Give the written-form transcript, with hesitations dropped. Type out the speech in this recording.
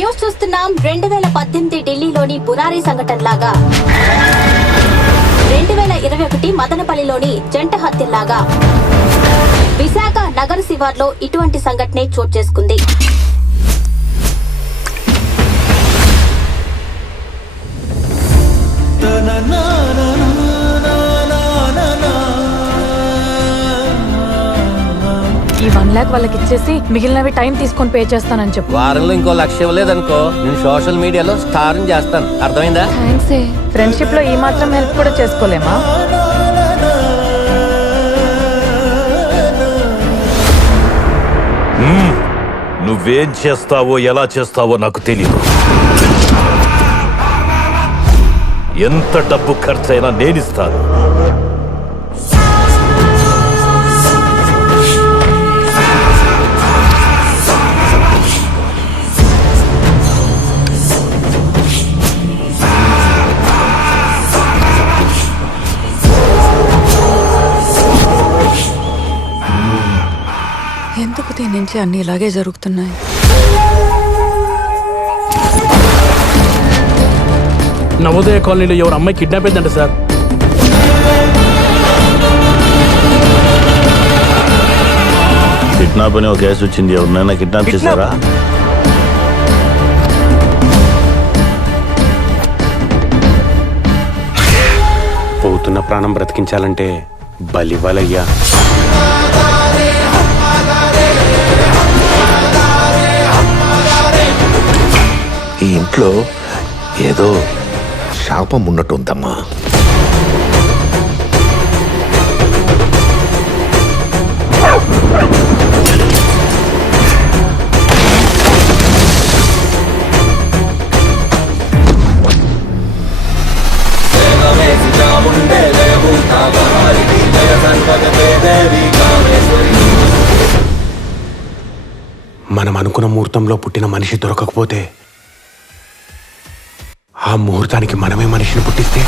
News చూస్తున్నాం. 2018 ఢిల్లీలోని బురారీ సంఘటన లాగా 2021 మదనపల్లిలోని జంట హత్యలాగా విశాఖ నగర శివార్లో ఇటువంటి సంఘటనే చోటు చేసుకుంది. ఈ 1 లాక్ వాళ్ళకి ఇచ్చేసి మిగిలినవి టైం తీసుకొని పే చేస్తానని చెప్పు. వారంలో ఇంకో 1,00,000 ఇవ్వలేదనుకో నేను సోషల్ మీడియాలో స్టార్ చేస్తాను. అర్థమైందా? థ్యాంక్స్. ఫ్రెండ్షిప్ లో ఈ మాత్రం హెల్ప్ కూడా చేసుకోలేమా? నువ్వేం చేస్తావో ఎలా చేస్తావో నాకు తెలీదు. ఎంత డబ్బు ఖర్చైనా నేనిస్తాను. ఎందుకు దీని నుంచి అన్ని ఇలాగే జరుగుతున్నాయి? నవోదయ కాలనీలో ఎవరు అమ్మాయి కిడ్నాప్ అయిందంట సార్. కిడ్నాప్ అని ఒక కేసు వచ్చింది. ఎవరినైనా కిడ్నాప్ చేశారా? పోతున్న ప్రాణం బ్రతికించాలంటే బలివ్వాలయ్యా. ఈ ఇంట్లో ఏదో శాపం ఉన్నట్టుందమ్మా. మనం అనుకున్న ముహూర్తంలో పుట్టిన మనిషి దొరకకపోతే ఆ ముహూర్తానికి మనమే మనిషిని పుట్టిస్తే